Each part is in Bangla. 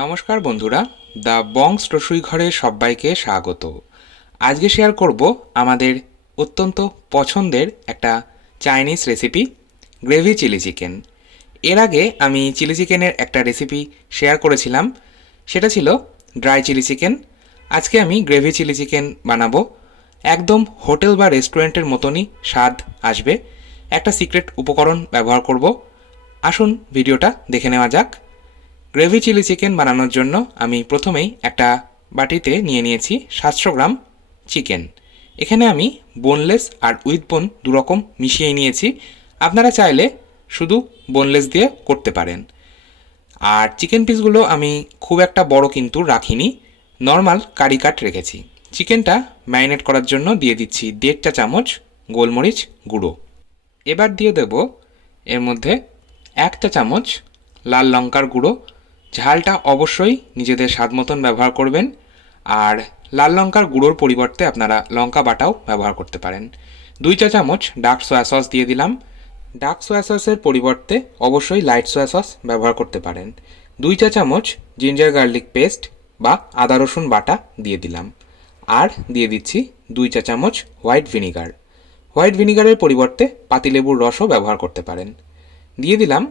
নমস্কার বন্ধুরা, দ্য বংস রসুই ঘরে সবাইকে স্বাগত। আজকে শেয়ার করব আমাদের অত্যন্ত পছন্দের একটা Chinese recipe, gravy chilli chicken. এর আগে আমি চিলি চিকেনের একটা রেসিপি শেয়ার করেছিলাম, সেটা ছিল ড্রাই চিলি চিকেন। আজকে আমি গ্রেভি চিলি চিকেন বানাবো। একদম হোটেল বা রেস্টুরেন্টের মতনই স্বাদ আসবে। একটা সিক্রেট উপকরণ ব্যবহার করব। আসুন ভিডিওটা দেখে নেওয়া যাক। গ্রেভি চিলি চিকেন বানানোর জন্য আমি প্রথমেই একটা বাটিতে নিয়ে নিয়েছি 700 গ্রাম চিকেন। এখানে আমি বোনলেস আর উইথ বোন দুরকম মিশিয়ে নিয়েছি। আপনারা চাইলে শুধু বোনলেস দিয়ে করতে পারেন। আর চিকেন পিসগুলো আমি খুব একটা বড় কিন্তু রাখিনি, নর্মাল কারি কাট রেখেছি। চিকেনটা ম্যারিনেট করার জন্য দিয়ে দিচ্ছি 1.5 চা চামচ গোলমরিচ গুঁড়ো। এবার দিয়ে দেব এর মধ্যে 1 চা চামচ লাল লঙ্কার গুঁড়ো। ঝালটা অবশ্যই নিজেদের স্বাদ মতন ব্যবহার করবেন, আর লাল লঙ্কার গুঁড়োর পরিবর্তে আপনারা লঙ্কা বাটাও ব্যবহার করতে পারেন। 2 চা চামচ ডার্ক সয়া সস দিয়ে দিলাম। ডার্ক সয়া সসের পরিবর্তে অবশ্যই লাইট সয়া সস ব্যবহার করতে পারেন। 2 চা চামচ জিঞ্জার গার্লিক পেস্ট বা আদা রসুন বাটা দিয়ে দিলাম। আর দিয়ে দিচ্ছি 2 চা চামচ হোয়াইট ভিনিগার। হোয়াইট ভিনিগারের পরিবর্তে পাতিলেবুর রসও ব্যবহার করতে পারেন। দিয়ে দিলাম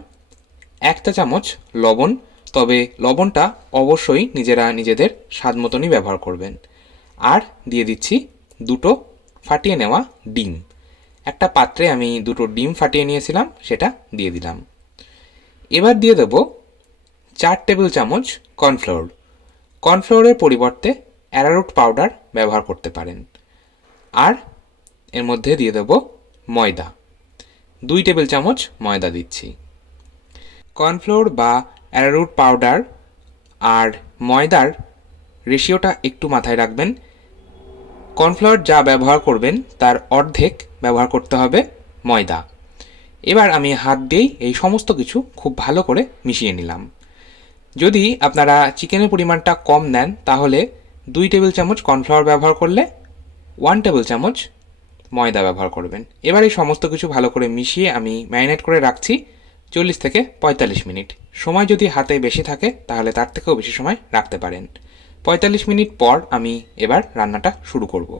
1 চা চামচ লবণ, তবে লবণটা অবশ্যই নিজেরা নিজেদের স্বাদ মতনই ব্যবহার করবেন। আর দিয়ে দিচ্ছি 2টো ফাটিয়ে নেওয়া ডিম। একটা পাত্রে আমি 2টো ডিম ফাটিয়ে নিয়েছিলাম, সেটা দিয়ে দিলাম। এবার দিয়ে দেব 4 টেবিল চামচ কর্নফ্লাওয়ার। কর্নফ্লাওয়ারের পরিবর্তে অ্যারারুট পাউডার ব্যবহার করতে পারেন। আর এর মধ্যে দিয়ে দেব ময়দা, 2 টেবিল চামচ ময়দা দিচ্ছি। কর্নফ্লাওয়ার বা অ্যারারুট পাউডার আর ময়দার রেশিওটা একটু মাথায় রাখবেন। কর্নফ্লাওয়ার যা ব্যবহার করবেন তার অর্ধেক ব্যবহার করতে হবে ময়দা। এবার আমি হাত দিয়েই এই সমস্ত কিছু খুব ভালো করে মিশিয়ে নিলাম। যদি আপনারা চিকেনের পরিমাণটা কম নেন তাহলে 2 টেবিল চামচ কর্নফ্লাওয়ার ব্যবহার করলে 1 টেবিল চামচ ময়দা ব্যবহার করবেন। এবার এই সমস্ত কিছু ভালো করে মিশিয়ে আমি ম্যারিনেট করে রাখছি 40 থেকে 45 মিনিট। সময় যদি হাতে বেশি থাকে তাহলে তার থেকেও বেশি সময় রাখতে পারেন। 45 মিনিট পর আমি এবার রান্নাটা শুরু করব।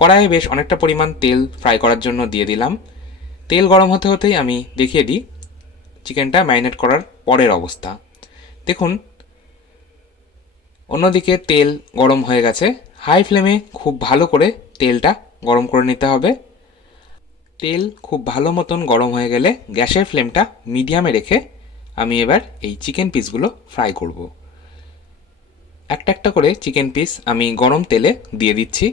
কড়াইয়ে বেশ অনেকটা পরিমাণ তেল ফ্রাই করার জন্য দিয়ে দিলাম। তেল গরম হতে হতেই আমি দেখিয়ে দিই চিকেনটা ম্যারিনেট করার পরের অবস্থা। দেখুন, অন্যদিকে তেল গরম হয়ে গেছে। হাই ফ্লেমে খুব ভালো করে তেলটা গরম করে নিতে হবে। তেল খুব ভালো মতন গরম হয়ে গেলে গ্যাসের ফ্লেমটা মিডিয়ামে রেখে আমি এবার এই চিকেন পিসগুলো ফ্রাই করব। একটা একটা করে চিকেন পিস আমি গরম তেলে দিয়ে দিচ্ছি।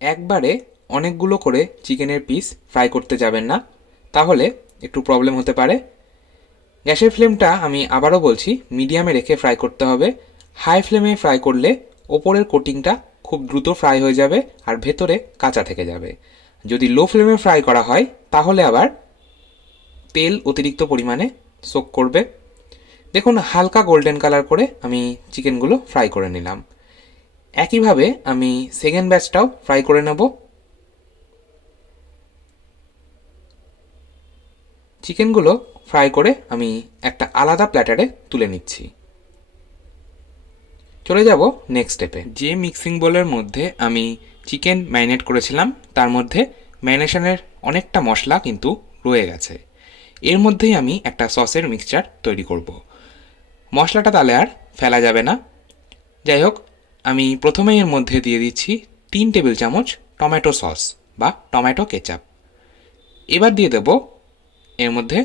একবারে অনেকগুলো করে চিকেনের পিস ফ্রাই করতে যাবেন না, তাহলে একটু প্রবলেম হতে পারে। গ্যাসের ফ্লেমটা আমি আবারও বলছি মিডিয়ামে রেখে ফ্রাই করতে হবে। হাই ফ্লেমে ফ্রাই করলে ওপরের কোটিংটা খুব দ্রুত ফ্রাই হয়ে যাবে আর ভেতরে কাঁচা থেকে যাবে। যদি লো ফ্লেমে ফ্রাই করা হয় তাহলে আবার তেল অতিরিক্ত পরিমাণে সোক করবে। দেখুন, হালকা গোল্ডেন কালার করে আমি চিকেনগুলো ফ্রাই করে নিলাম। একইভাবে আমি সেকেন্ড ব্যাচটাও ফ্রাই করে নেব। চিকেনগুলো ফ্রাই করে আমি একটা আলাদা প্ল্যাটারে তুলে নিচ্ছি। চলে যাব নেক্সট স্টেপে। যে মিক্সিং বোলের মধ্যে আমি চিকেন ম্যারিনেট করেছিলাম তার মধ্যে ম্যারিনেশনের অনেকটা মশলা কিন্তু রয়ে গেছে। এর মধ্যেই আমি একটা সসের মিক্সচার তৈরি করব। মশলাটা তাহলে আর ফেলা যাবে না। যাই হোক, আমি প্রথমেই এর মধ্যে দিয়ে দিচ্ছি 3 টেবিল চামচ টমেটো সস বা টমেটো কেচাপ। এবার দিয়ে দেব এর মধ্যে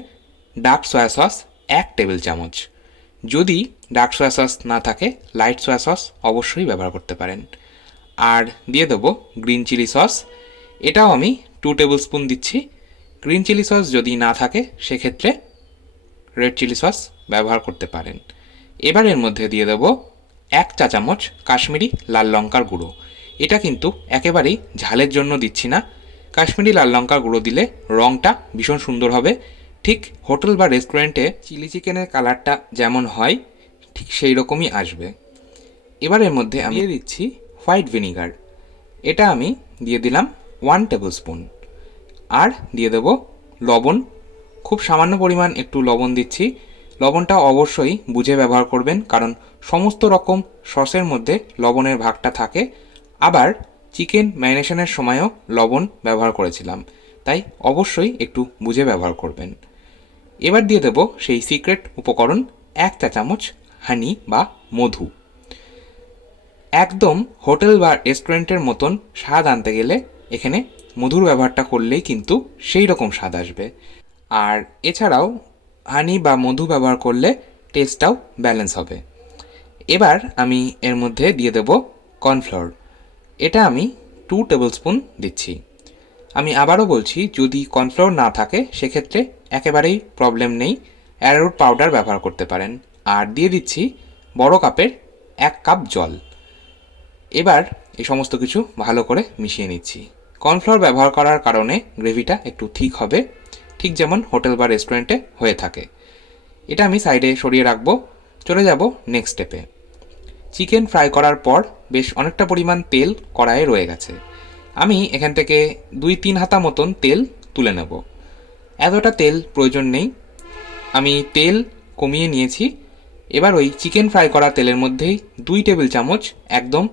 ডার্ক সয়া সস 1 টেবিল চামচ। যদি ডার্ক সয়া সস না থাকে লাইট সয়া সস অবশ্যই ব্যবহার করতে পারেন। আর দিয়ে দেবো গ্রিন চিলি সস, এটাও আমি 2 টেবিল স্পুন দিচ্ছি। গ্রিন চিলি সস যদি না থাকে সেক্ষেত্রে রেড চিলি সস ব্যবহার করতে পারেন। এবার এর মধ্যে দিয়ে দেবো 1 চা চামচ কাশ্মীরি লাল লঙ্কার গুঁড়ো। এটা কিন্তু একেবারেই ঝালের জন্য দিচ্ছি না। কাশ্মীরি লাল লঙ্কার গুঁড়ো দিলে রঙটা ভীষণ সুন্দর হবে। ঠিক হোটেল বা রেস্টুরেন্টে চিলি চিকেনের কালারটা যেমন হয় ঠিক সেই রকমই আসবে। এবার এর মধ্যে আমি দিয়ে দিচ্ছি হোয়াইট ভিনিগার। এটা আমি দিয়ে দিলাম 1 টেবিল স্পুন। আর দিয়ে দেব লবণ, খুব সামান্য পরিমাণ একটু লবণ দিচ্ছি। লবণটা অবশ্যই বুঝে ব্যবহার করবেন, কারণ সমস্ত রকম সসের মধ্যে লবণের ভাগটা থাকে। আবার চিকেন ম্যারিনেশনের সময়ও লবণ ব্যবহার করেছিলাম, তাই অবশ্যই একটু বুঝে ব্যবহার করবেন। এবার দিয়ে দেব সেই সিক্রেট উপকরণ 1 চা চামচ হানি বা মধু। একদম হোটেল বা রেস্টুরেন্টের মতন স্বাদ আনতে গেলে এখানে মধুর ব্যবহারটা করলেই কিন্তু সেই রকম স্বাদ আসবে। আর এছাড়াও হানি বা মধু ব্যবহার করলে টেস্টটাও ব্যালেন্স হবে। এবার আমি এর মধ্যে দিয়ে দেব কর্নফ্লাওয়ার। এটা আমি 2 টেবিল স্পুন দিচ্ছি। আমি আবারও বলছি, যদি কর্নফ্লাওয়ার না থাকে সেক্ষেত্রে একেবারেই প্রবলেম নেই, অ্যারারুট পাউডার ব্যবহার করতে পারেন। আর দিয়ে দিচ্ছি বড় কাপের 1 কাপ জল। এবার এই সমস্ত কিছু ভালো করে মিশিয়ে নিচ্ছি। কর্নফ্লাওয়ার ব্যবহার করার কারণে গ্রেভিটা একটু ঠিক হবে, ঠিক যেমন হোটেল বা রেস্টুরেন্টে হয়ে থাকে। এটা আমি সাইডে সরিয়ে রাখবো। চলে যাব নেক্সট স্টেপে। চিকেন ফ্রাই করার পর বেশ অনেকটা পরিমাণ তেল কড়াইয়ে রয়ে গেছে। আমি এখান থেকে 2-3 হাতা মতন তেল তুলে নেব। এতটা তেল প্রয়োজন নেই, আমি তেল কমিয়ে নিয়েছি। এবার ওই চিকেন ফ্রাই করা তেলের মধ্যেই 2 টেবিল চামচ একদম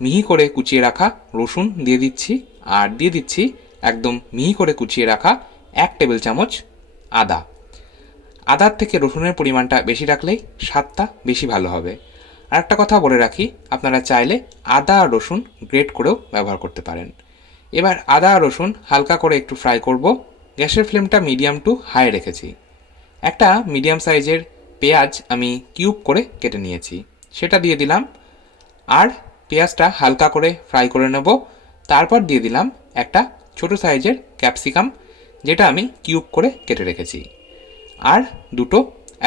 মিহি করে কুচিয়ে রাখা রসুন দিয়ে দিচ্ছি। আর দিয়ে দিচ্ছি একদম মিহি করে কুচিয়ে রাখা 1 টেবিল চামচ আদা। আদার থেকে রসুনের পরিমাণটা বেশি রাখলেই স্বাদটা বেশি ভালো হবে। আর একটা কথা বলে রাখি, আপনারা চাইলে আদা আর রসুন গ্রেট করেও ব্যবহার করতে পারেন। এবার আদা আর রসুন হালকা করে একটু ফ্রাই করব। গ্যাসের ফ্লেমটা মিডিয়াম টু হাই রেখেছি। একটা মিডিয়াম সাইজের পেঁয়াজ আমি কিউব করে কেটে নিয়েছি, সেটা দিয়ে দিলাম। আর পেঁয়াজটা হালকা করে ফ্রাই করে নেব। তারপর দিয়ে দিলাম একটা ছোট সাইজের ক্যাপসিকাম, যেটা আমি কিউব করে কেটে রেখেছি। আর দুটো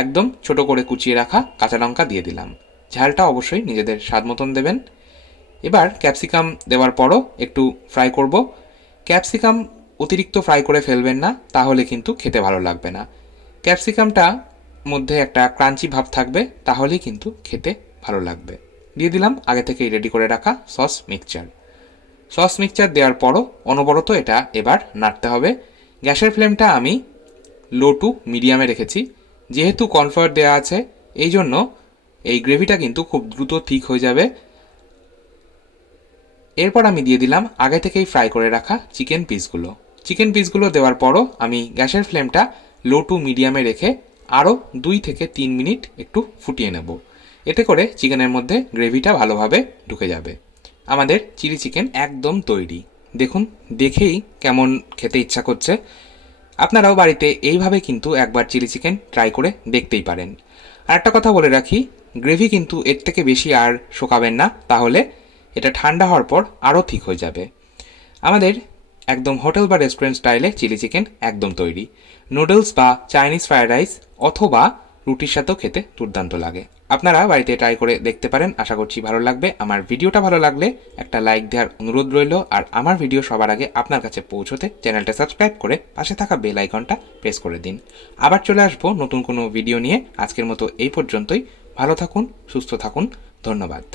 একদম ছোট করে কুচিয়ে রাখা কাঁচা লঙ্কা দিয়ে দিলাম। ঝালটা অবশ্যই নিজেদের স্বাদ মতন দেবেন। এবার ক্যাপসিকাম দেওয়ার পরও একটু ফ্রাই করব। ক্যাপসিকাম অতিরিক্ত ফ্রাই করে ফেলবেন না, তাহলে কিন্তু খেতে ভালো লাগবে না। ক্যাপসিকামটা মধ্যে একটা ক্রাঞ্চি ভাব থাকবে, তাহলেই কিন্তু খেতে ভালো লাগবে। দিয়ে দিলাম আগে থেকেই রেডি করে রাখা সস মিক্সচার। সস মিক্সচার দেওয়ার পরও অনবরত এটা এবার নাড়তে হবে। গ্যাসের ফ্লেমটা আমি লো টু মিডিয়ামে রেখেছি। যেহেতু কর্নফ্লাওয়ার দেওয়া আছে, এই জন্য এই গ্রেভিটা কিন্তু খুব দ্রুত ঠিক হয়ে যাবে। এরপর আমি দিয়ে দিলাম আগে থেকেই ফ্রাই করে রাখা চিকেন পিসগুলো দেওয়ার পরও আমি গ্যাসের ফ্লেমটা লো টু মিডিয়ামে রেখে আরও 2 থেকে 3 মিনিট একটু ফুটিয়ে নেব। এতে করে চিকেনের মধ্যে গ্রেভিটা ভালোভাবে ঢুকে যাবে। আমাদের চিলি চিকেন একদম তৈরি। দেখুন, দেখেই কেমন খেতে ইচ্ছা করছে। আপনারাও বাড়িতে এইভাবে কিন্তু একবার চিলি চিকেন ট্রাই করে দেখতেই পারেন। আর একটা কথা বলে রাখি, গ্রেভি কিন্তু এর থেকে বেশি আর শোকাবেন না, তাহলে এটা ঠান্ডা হওয়ার পর আরও ঠিক হয়ে যাবে। আমাদের একদম হোটেল বা রেস্টুরেন্ট স্টাইলে চিলি চিকেন একদম তৈরি। নুডলস বা চাইনিজ ফ্রায়েড রাইস অথবা রুটির সাথেও খেতে দুর্দান্ত লাগে। আপনারা বাড়িতে ট্রাই করে দেখতে পারেন, আশা করছি ভালো লাগবে। আমার ভিডিওটা ভালো লাগলে একটা লাইক দেওয়ার অনুরোধ রইল। আর আমার ভিডিও সবার আগে আপনার কাছে পৌঁছতে চ্যানেলটা সাবস্ক্রাইব করে পাশে থাকা বেল আইকনটা প্রেস করে দিন। আবার চলে আসবো নতুন কোনো ভিডিও নিয়ে। আজকের মতো এই পর্যন্তই। ভালো থাকুন, সুস্থ থাকুন, ধন্যবাদ।